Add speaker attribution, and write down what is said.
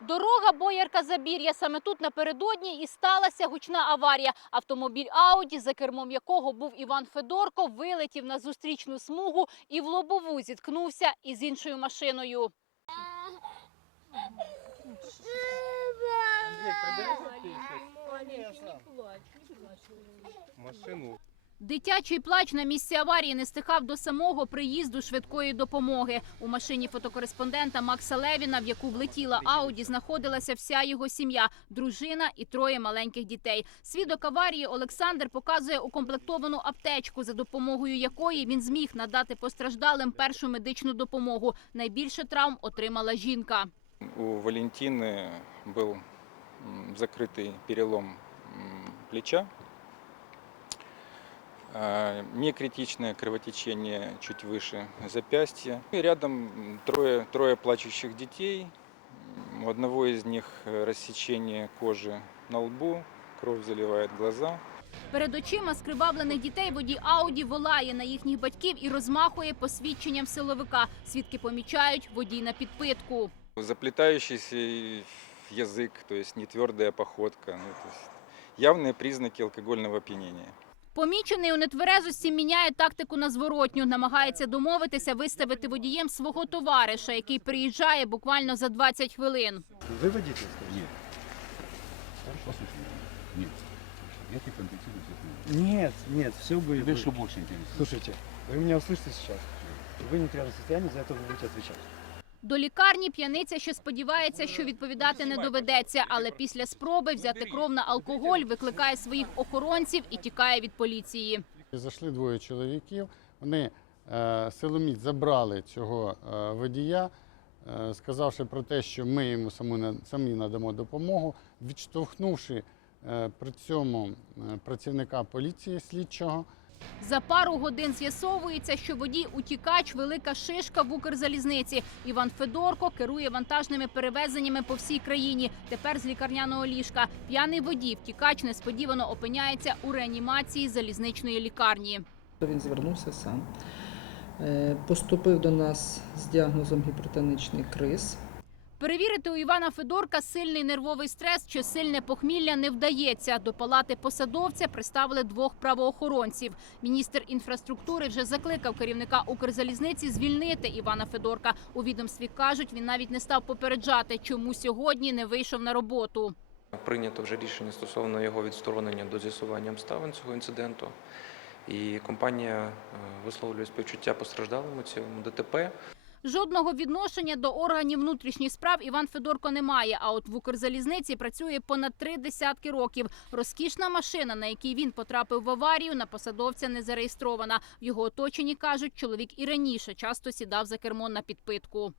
Speaker 1: Дорога Боярка Забір'я. Саме тут напередодні і сталася гучна аварія. Автомобіль Ауді, за кермом якого був Іван Федорко, вилетів на зустрічну смугу і в лобову зіткнувся із іншою машиною.
Speaker 2: Машину.
Speaker 1: Дитячий плач на місці аварії не стихав до самого приїзду швидкої допомоги. У машині фотокореспондента Макса Левіна, в яку влетіла Ауді, знаходилася вся його сім'я, дружина і троє маленьких дітей. Свідок аварії Олександр показує укомплектовану аптечку, за допомогою якої він зміг надати постраждалим першу медичну допомогу. Найбільше травм отримала жінка.
Speaker 3: У Валентины был м, закрытый перелом м, плеча, а, некритичное кровотечение чуть выше запястья. И рядом м, трое, трое плачущих детей. М, У одного из них э, рассечение кожи на лбу, кровь заливает глаза.
Speaker 1: Перед очима скривавлених дітей водій Ауді волає на їхніх батьків і розмахує посвідченням силовика. Свідки помічають водій на підпитку.
Speaker 3: Заплетающийся язык, то есть не твердая походка. ну, то есть явные признаки алкогольного опьянения.
Speaker 1: Помічений у нетверезості міняє тактику на зворотню, намагається домовитися виставити водієм свого товариша, який приїжджає буквально за 20 хвилин.
Speaker 2: Вы водитель?
Speaker 4: Нет. Послушай, нет. Я тебе компенсирую все твои.
Speaker 2: Нет, нет, все будет.
Speaker 4: Тебе что больше интересует?
Speaker 2: Слушайте, вы меня услышите сейчас. Вы не в трезвом состоянии, за это вы будете отвечать.
Speaker 1: До лікарні п'яниця ще сподівається, що відповідати не доведеться, але після спроби взяти кров на алкоголь викликає своїх охоронців і тікає від поліції.
Speaker 5: Зайшли двоє чоловіків. Вони е, силоміць забрали цього е, водія, е, сказавши про те, що ми йому самі надамо допомогу, відштовхнувши при цьому працівника поліції слідчого.
Speaker 1: За пару годин з'ясовується, що водій утікач велика шишка в Укрзалізниці. Іван Федорко керує вантажними перевезеннями по всій країні. Тепер з лікарняного ліжка. П'яний водій втікач несподівано опиняється у реанімації залізничної лікарні.
Speaker 6: Він звернувся сам. Е, Поступив до нас з діагнозом гіпертонічний криз.
Speaker 1: Перевірити у Івана Федорка сильний нервовий стрес чи сильне похмілля не вдається. До палати посадовця приставили двох правоохоронців. Міністр інфраструктури вже закликав керівника Укрзалізниці звільнити Івана Федорка. У відомстві кажуть, він навіть не став попереджати, чому сьогодні не вийшов на роботу.
Speaker 7: Прийнято вже рішення стосовно його відсторонення до з'ясування обставин цього інциденту. І компанія е, висловлює співчуття постраждалим у цьому ДТП.
Speaker 1: Жодного відношення до органів внутрішніх справ Іван Федорко не має. А от в Укрзалізниці працює понад три десятки років. Розкішна машина, на якій він потрапив в аварію, на посадовця не зареєстрована. В його оточенні кажуть, чоловік і раніше часто сідав за кермо на підпитку.